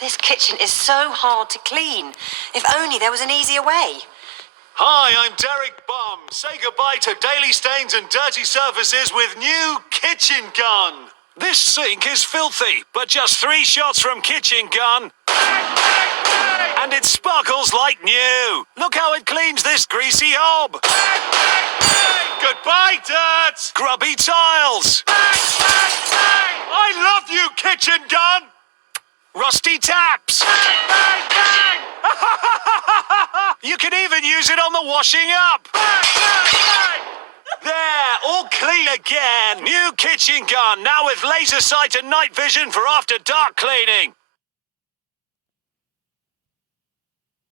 This kitchen is so hard to clean. If only there was an easier way. Hi, I'm Derek Bum. Say goodbye to daily stains and dirty surfaces with new Kitchen Gun. This sink is filthy, but just 3 shots from Kitchen Gun, and it sparkles like new. Look how it cleans this greasy hob. Goodbye, dirt. Grubby tiles. I love you, Kitchen Gun. Rusty taps. You can even use it on the washing up. There, all clean again. New Kitchen Gun, now with laser sight and night vision for after dark cleaning.